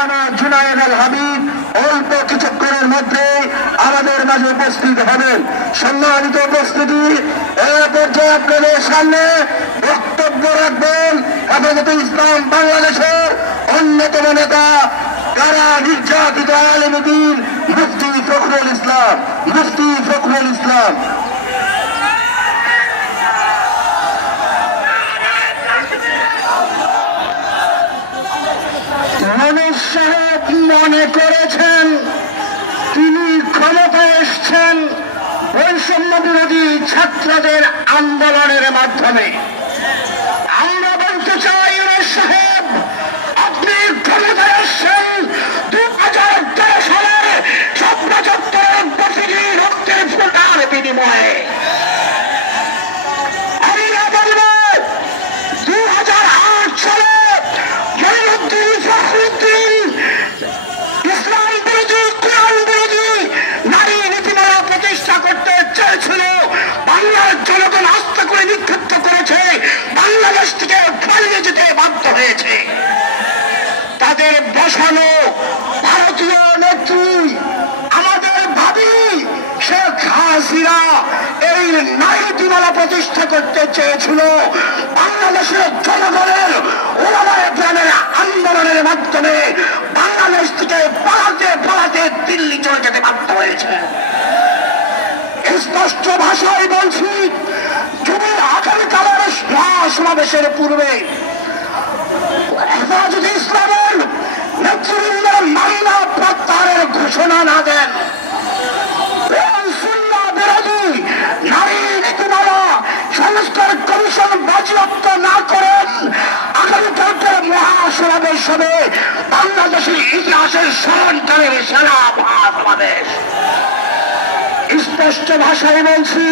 জুনায়েদ আল হাবিব অল্প কিছুক্ষণের মধ্যে আমাদের মাঝে উপস্থিত হবেন। সম্মানিত উপস্থিতি, এ পর্যায়ে আপনাদের সামনে বক্তব্য রাখবেন হেফাজতে ইসলাম বাংলাদেশের অন্যতম নেতা, কারা নির্যাতিত আলেম দ্বীন মুফতি ফখরুল ইসলাম। মানুষ সাহেব মনে করেছেন তিনি ক্ষমতায় এসছেন বৈষম্য বিরোধী ছাত্রদের আন্দোলনের মাধ্যমে। আমরা বলতে চাই, মানুষ সাহেব আপনি ক্ষমতায় এসছেন 2013 সালে ছাত্র চত্বরের প্রতিটি রক্তের ফোঁটার বিনিময়ে। আমরা বলবো 2008 সালে ইসলাম বিরোধী, কোরআন বিরোধী নারী নীতিমালা প্রতিষ্ঠা করতে চেয়েছিল। বাংলার জনগণ আস্থা করে নিক্ষিপ্ত করেছে, বাংলাদেশ থেকে পালিয়ে যেতে বাধ্য হয়েছে। তাদের বসানো ভারতীয় নেত্রী আমাদের ভাবি শেখ হাসিনা এই নারী নীতিমালা প্রতিষ্ঠা করতে চেয়েছিল। বাংলাদেশের জনগণের ওলামায়ে কেরামের আন্দোলনের মাধ্যমে বাংলাদেশ থেকে পালাতে দিল্লি চলে যেতে বাধ্য হয়েছে। স্পষ্ট ভাষায় বলছি, যদি আগামীকালের সমাবেশের পূর্বে হেফাজতে ইসলামের নেতৃবৃন্দের মামলা প্রত্যাহারের ঘোষণা না দেন, বিরোধী নারী নীতিমালা সংস্কার কমিশন বাজেয়াপ্ত না করেন, আগামীকালকের মহাসমাবেশ হবে বাংলাদেশের ইতিহাসের স্মরণকালের সেরা মহাসমাবেশ। স্পষ্ট ভাষায় বলছি,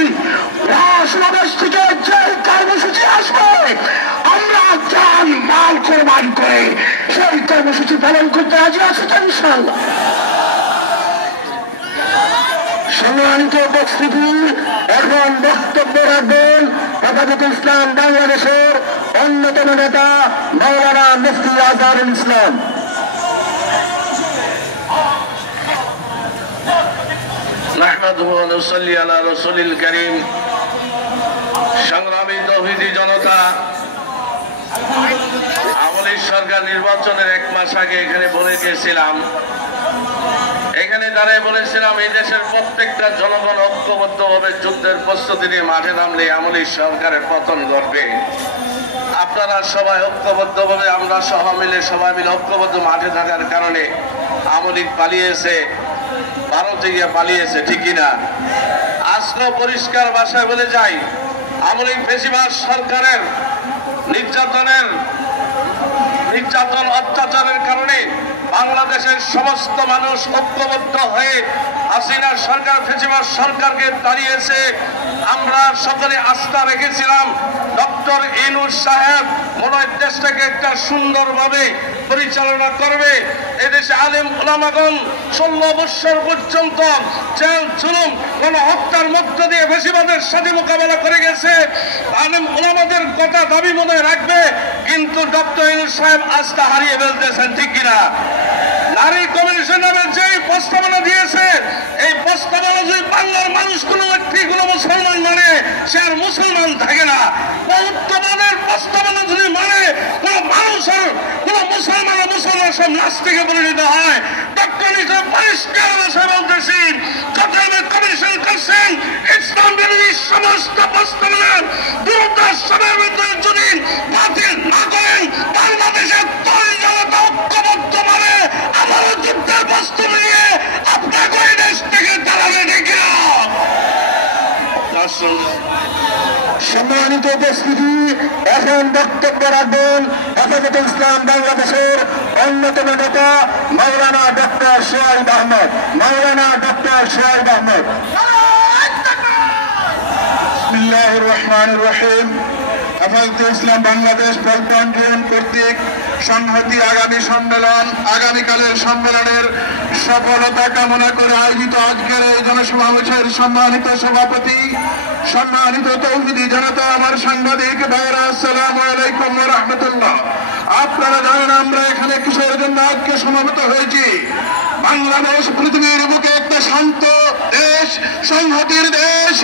মহাসমাবেশ থেকে যে কর্মসূচি আসবে আমরা জান মাল কোরবান করে সেই কর্মসূচি পালন করতে রাজি আছি তো ইনশাআল্লাহ। সম্মানিত উপস্থিতি, এখন বক্তব্য রাখবেন হেফাজতে ইসলাম বাংলাদেশের অন্যতম নেতা মাওলানা মুফতি আজহারুল ইসলাম। নাহমাদুহু ওয়া নুসাল্লি আলা রাসূলিল কারীম। সংগ্রামী তৌহিদি জনতা, আমলি সরকার নির্বাচনের 1 মাস আগে এখানে বলে গিয়েছিলাম, এখানে দাঁড়িয়ে বলেছিলাম এই দেশের প্রত্যেকটা জনগণ ঐক্যবদ্ধভাবে যুদ্ধের প্রস্তুতি নিয়ে মাঠে নামলে আমলি সরকারের পতন ঘটবে। আপনারা সবাই ঐক্যবদ্ধভাবে, আমরা সবাই মিলে ঐক্যবদ্ধ মাঠে থাকার কারণে আমলি পালিয়েছে, ভারতে গিয়ে পালিয়েছে, ঠিক কিনা? আজকে পরিষ্কার ভাষায় বলে যাই, আমলি ফেসিবাদ সরকারের নির্যাতন অত্যাচারের কারণে বাংলাদেশের সমস্ত মানুষ ঐক্যবদ্ধ হয়ে হাসিনা সরকার, ফেসিবাদ সরকারকে তাড়িয়েছে। আমরা সকলে আস্থা রেখেছিলাম ডক্টর ইউনূস সাহেব মনে হয় দেশটাকে একটা সুন্দরভাবে পরিচালনা করবে। এদেশে আলেম ওলামাগণ 16 বৎসর পর্যন্ত জেল জুলুম গণহত্যার মধ্য দিয়ে ফেসিবাদের সাথে মোকাবেলা করে গেছে। আলেম ওলামাদের কথা দাবি মনে রাখবে, কিন্তু ডক্টর ইউনূস সাহেব আস্থা হারিয়ে ফেলতেছেন, ঠিক কিনা? নারী কমিশন নামে যে প্রস্তাবনা দিয়েছে, এই প্রস্তাবনা যদি বাংলার মানুষগুলো একটিগুলো মুসলমান মানে, সে আর মুসলমান থাকে না। বৌদ্ধবাদের প্রস্তাবনা যদি মানে কোন মানুষ আর কোন মুসলমান সব নাস্তিকে পরিণত হয়। ডক্টর হিসেবে পরিষ্কার ভাষায় বলতেছি, চট্টগ্রামে কমিশন করছেন ইসলাম বিরোধী সমস্ত প্রস্তাবনা দুর্দার সময়ের ভিতরে যদি বাতিল না করেন, বাংলাদেশের তরুণ জনতা ঐক্যবদ্ধ মানে আবারও যুদ্ধের বস্তু নিয়ে আপনাকে ওই দেশ থেকে তাড়াবে, ডেকে। সম্মানিত উপস্থিতি, এখন বক্তব্য রাখবেন হেফাজতে ইসলাম বাংলাদেশের অন্যতম নেতা মাওলানা ডক্টর সোহাইব আহমদ। বিসমিল্লাহির রহমানির রহিম। হেফাজতে ইসলাম বাংলাদেশ পল্টন জোন কর্তৃক সংহতি আগামী সম্মেলন আগামীকালের সম্মেলনের সফলতা কামনা করে আয়োজিত আজকের এই জনসমাবেশের সম্মানিত সভাপতি সম্মানিত তৌহিদি জনতা আমার সাংবাদিক ভাইয়েরা আসসালামু আলাইকুম ওয়া রাহমাতুল্লাহ। আপনারা জানেন আমরা এখানে কিসের জন্য আজকে সমবেত হয়েছি। বাংলাদেশ পৃথিবীর বুকে একটা শান্ত দেশ, সংহতির দেশ।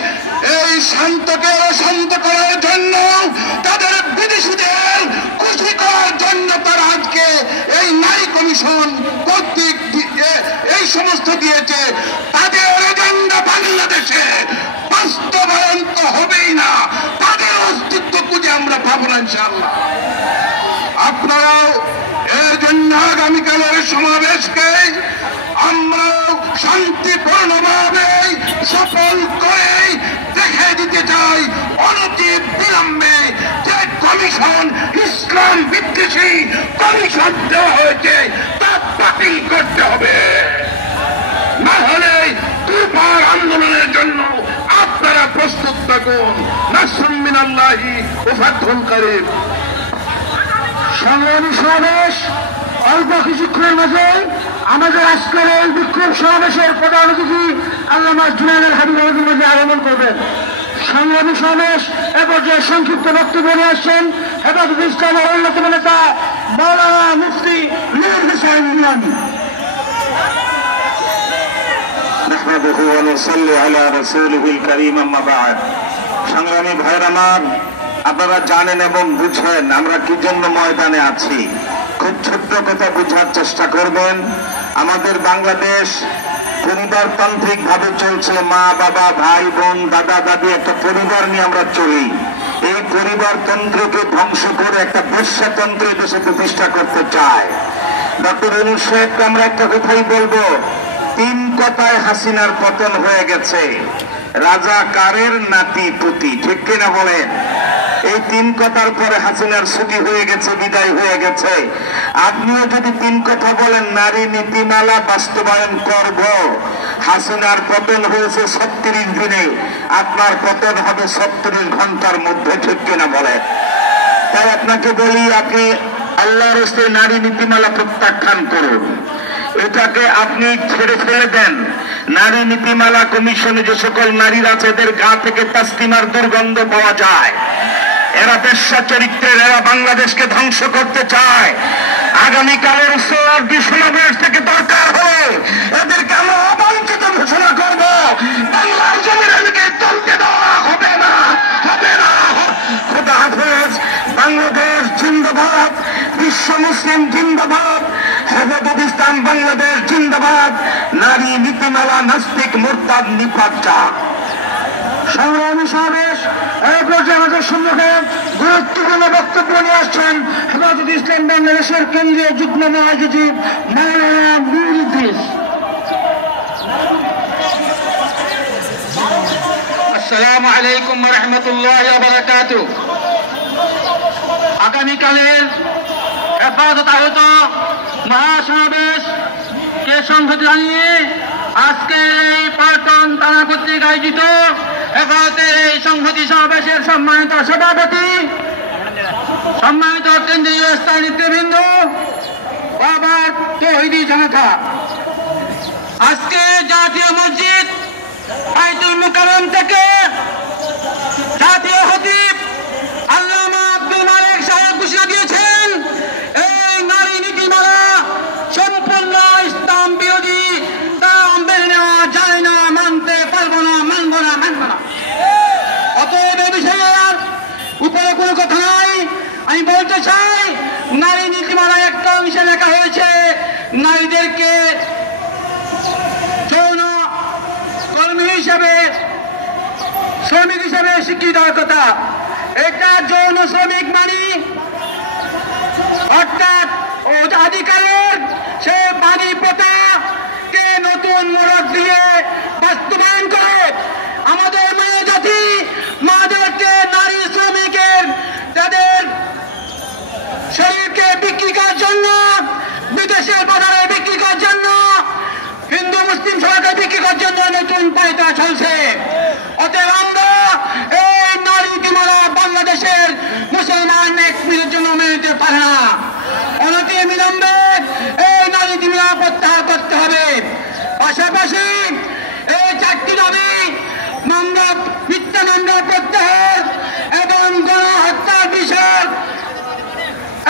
এই শান্তকে অশান্ত করার জন্য, তাদের বিদেশিদের খুশি করার জন্য তারা আজকে এই নারী কমিশন কর্তৃক এই সমস্ত দিয়েছে। তাদের এজেন্ডা বাংলাদেশে বাস্তবায়ন তো হবেই না, তাদের অস্তিত্ব খুঁজে আমরা পাবো না ইনশাআল্লাহ। আপনারাও এর জন্য আগামীকালের সমাবেশকে আমরা শান্তিপূর্ণভাবে সফল করে দেখে দিতে চাই অনতি বিলম্বে যে কমিশন ইসলাম বিদ্বেষী কমিশন দেওয়া হয়েছে তা বাতিল করতে হবে, না হলে তুফান আন্দোলনের জন্য আপনারা প্রস্তুত থাকুন। নাসরুম মিনাল্লাহি ওয়া ফাতহুন কারীব। সংগ্রামী সমাবেশ অল্প কিছুক্ষণের মাঝে আমাদের আজকের এই বিক্ষোভ সমাবেশের প্রধান অতিথি আল্লামা জুনায়েদ হাবিব আমাদের মাঝে আগমন করবেন। সংগ্রামী সমাবেশ এ পর্যায়ে সংক্ষিপ্ত বক্তব্য নিয়ে আসছেন হেফাজতে ইসলামের অন্যতম নেতা মাওলানা মুফতি নূর হোসেন ইমামি। নাহমাদুহু ওয়া নুসাল্লি আলা রাসূলিহিল কারীম, আম্মা বা'দ। সংগ্রামী ভাইরা আমার, আপনারা জানেন এবং বুঝেন আমরা কি জন্য ময়দানে আছি। খুব ছোট্ট কথা বোঝার চেষ্টা করবেন। আমাদের বাংলাদেশ পরিবারতান্ত্রিক ভাবে চলছে। মা বাবা ভাই বোন দাদা দাদি একটা পরিবার নিয়ে আমরা চলি। এই পরিবারতন্ত্রকে ধ্বংস করে একটা বৈশ্যতন্ত্র দেশে প্রতিষ্ঠা করতে চায় ডক্টর ইউনূস সাহেবকে। আমরা একটা কথাই বলবো, 3 কথায় হাসিনার পতন হয়ে গেছে। রাজাকারের নাতি পুতি, ঠিক কিনা বলেন? এই 3 কথার পরে হাসিনার ছুটি হয়ে গেছে, বিদায় হয়ে গেছে। আপনিও যদি 3 কথা বলেন নারী নীতিমালা বাস্তবায়ন করব, হাসিনার পতন হয়েছে 36 দিনে, আপনার পতন হবে 36 ঘন্টার মধ্যে, ঠিক কিনা বলেন? তাই আপনাকে বলি, আপনি আল্লাহর রাস্তায় নারী নীতিমালা প্রত্যাখ্যান করুন, এটাকে আপনি ছেড়ে ফেলে দেন। নারী নীতিমালা কমিশনে যে সকল নারীরা আছে এদের গা থেকে তাসলিমার দুর্গন্ধ পাওয়া যায়। এরা বেশ্যা চরিত্রের, এরা বাংলাদেশকে ধ্বংস করতে চায়। আগামীকালের সমাবেশ থেকে দরকার হলে এদেরকে আমরা অবাঞ্ছিত ঘোষণা করব। বাংলার জমির এদিকে চলতে দেওয়া হবে না, হবে না। খোদা হাফেজ। বাংলাদেশ জিন্দাবাদ, বিশ্ব মুসলিম জিন্দাবাদ, হেফাজতে ইসলাম বাংলাদেশ জিন্দাবাদ, নারী নীতিমালা নাস্তিক মুরতাদ নিপাত যাক। সংগ্রামী সমাবেশ এই পর্যায়ে আমাদের সম্মুখে গুরুত্বপূর্ণ বক্তব্য নিয়ে আসছেন হেফাজতে ইসলাম বাংলাদেশের কেন্দ্রীয় যুগ্ম মহাসচিব মাওলানা নূর ইদ্রিস। আসসালামু আলাইকুম ওয়া রাহমাতুল্লাহি ওয়া বারাকাতুহু। আগামীকালের হেফাজত আহত মহাসমাবেশ কে সংহতি জানিয়ে আজকের এই পল্টন থানা কর্তৃক আয়োজিত হেফাজতের এই সংহতি সমাবেশের সম্মানিত সভাপতি, সম্মানিত কেন্দ্রীয় স্থায়ী নেতৃবৃন্দ, বাবার তৌহিদি জনতা, আজকে জাতীয় মসজিদ বাইতুল মুকাররম থেকে জাতীয় খতিব আল্লামা আব্দুল মালেক সাহেব ঘোষণা দিয়েছেন এই নারী নীতিমালা সম্পূর্ণ ইসলাম বিরোধী, তা মেনে নেওয়া যায় না, মানতে পারবো না, মানব না, মানব না। অতএব এ বিষয়ে উপরে কোনো কথা নাই। আমি বলতে চাই, নারী নীতিমালা একটা অংশে লেখা হয়েছে নারীদেরকে যৌন কর্মী হিসেবে, শ্রমিক হিসেবে স্বীকৃতি দেওয়ার কথা। এটা যৌন শ্রমিক মানি অর্থাৎ অধিকারের সে বাণী প্রথাকে নতুন মোড়ক দিয়ে বাস্তবায়ন করে আমাদের মেয়ে জাতি মাদেরকে নারী শ্রমিকের তাদের শরীরকে বিক্রি করার জন্য, বিদেশের বাজারে বিক্রি করার জন্য, হিন্দু মুসলিম সরকার বিক্রি করার জন্য নতুন পায়তা চলছে। অতএব আমরা এই নারী নীতিমালা বাংলাদেশ বাংলাদেশের মুসলমান এক মিনিটের জন্য মেনে নিতে পারে না। অনতি বিলম্বে এই নারী নীতিমালা প্রত্যাহার করতে হবে। পাশাপাশি এই 4টি দাবি মিথ্যা মামলা প্রত্যাহার এবং গণহত্যার বিষয়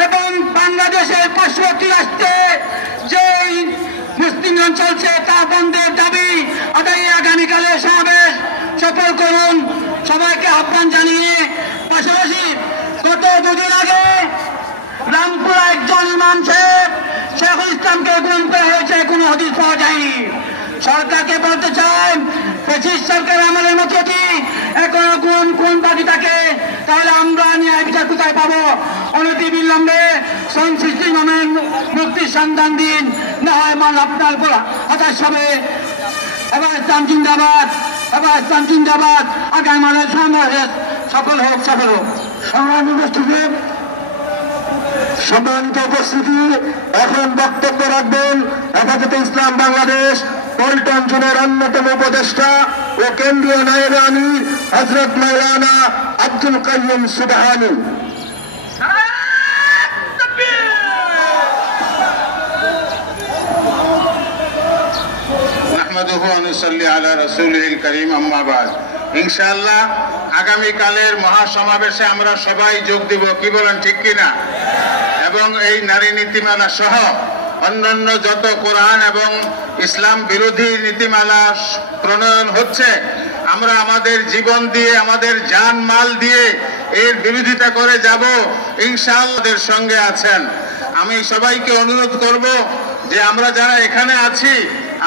এবং বাংলাদেশের পার্শ্ববর্তী রাষ্ট্রে যে মুসলিম চলছে তা বন্ধের দাবি আদায়ে আগামীকালে সমাবেশ সফল করুন সবাইকে আহ্বান জানিয়ে। পাশাপাশি গত দুদিন আগে রামপুরা একজন ইমাম সাহেব শেখুল ইসলামকে গুম করা হয়েছে, কোনো হদিস পাওয়া যায়নি। সরকারকে বলতে চাই, ফ্যাসিস্ট সরকার আমাদের মতো কি এখনো কোন বাকি থাকে, তাহলে আমরা ন্যায় বিচার কোথায় পাবো? অনতি বিলম্বে সংশ্লিষ্ট ইমামের মুক্তির সন্ধান দিন, না হয় মান আপনার হতাশ হবে। এবার ইসলাম জিন্দাবাদ, এবার ইসলাম জিন্দাবাদ। আগামী মানের সমাবেশ সফল হোক, সফল হোক। সম্মানিত উপস্থিতি, এখন বক্তব্য রাখবেন হেফাজতে ইসলাম বাংলাদেশ পল্টন জোনের অন্যতম উপদেষ্টা ও কেন্দ্রীয় নায়েব আমির হযরত মাওলানা আব্দুল কাইয়ুম সুবহানী। নাহমাদুহু ওয়া নুসাল্লি আলা রাসূলিল কারীম, আম্মা বা'দ। ইনশাআল্লাহ আগামীকালের মহাসমাবেশে আমরা সবাই যোগ দিব, কি বলেন, ঠিক কিনা? এবং এই নারী নীতিমালা সহ অন্যান্য যত কোরআন এবং ইসলাম বিরোধী নীতিমালা প্রণয়ন হচ্ছে, আমরা আমাদের জীবন দিয়ে, আমাদের জান মাল দিয়ে এর বিরোধিতা করে যাব। ইনশাআল্লাহ আমাদের সঙ্গে আছেন। আমি সবাইকে অনুরোধ করব যে আমরা যারা এখানে আছি,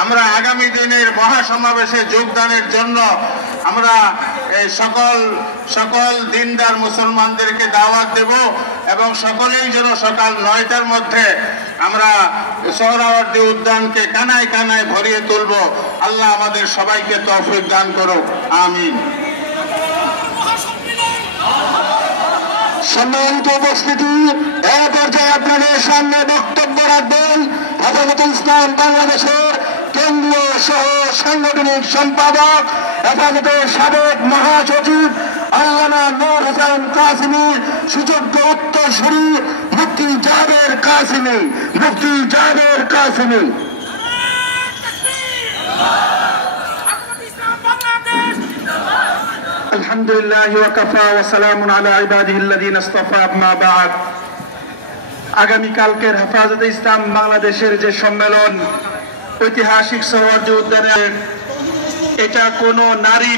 আমরা আগামী দিনের মহাসমাবেশে যোগদানের জন্য আমরা এই সকল দিনদার মুসলমানদেরকে দাওয়াত দেব এবং সকলেই যেন সকাল 9টার মধ্যে আমরা সোহরাওয়ার্দী উদ্যানকে কানায় কানায় ভরিয়ে তুলব। আল্লাহ আমাদের সবাইকে তৌফিক দান করুক, আমিন। সম্মানিত উপস্থিতি, এই পর্যায়ে আপনাদের সামনে বক্তব্য রাখবেন হেফাজতে ইসলাম বাংলাদেশের কেন্দ্রীয় সহ সাংগঠনিক সম্পাদক, হেফাজতের সাবেক মহাসচিব আল্লামা নূর হোসেন কাসেমীর সুযোগ্য উত্তরসূরি মুফতি জাবের কাসেমী। মুফতি জাবের কাসেমী। আলহামদুলিল্লাহ ওয়া কাফা ওয়া সালামুন আলা ইবাদিহিল্লাযীনা ইসতাফা, আম্মা বা'দ। আগামীকালকের হেফাজতে ইসলাম বাংলাদেশের যে সম্মেলন ঐতিহাসিক সোহরাওয়ার্দী উদ্যানে, এটা কোনো নারী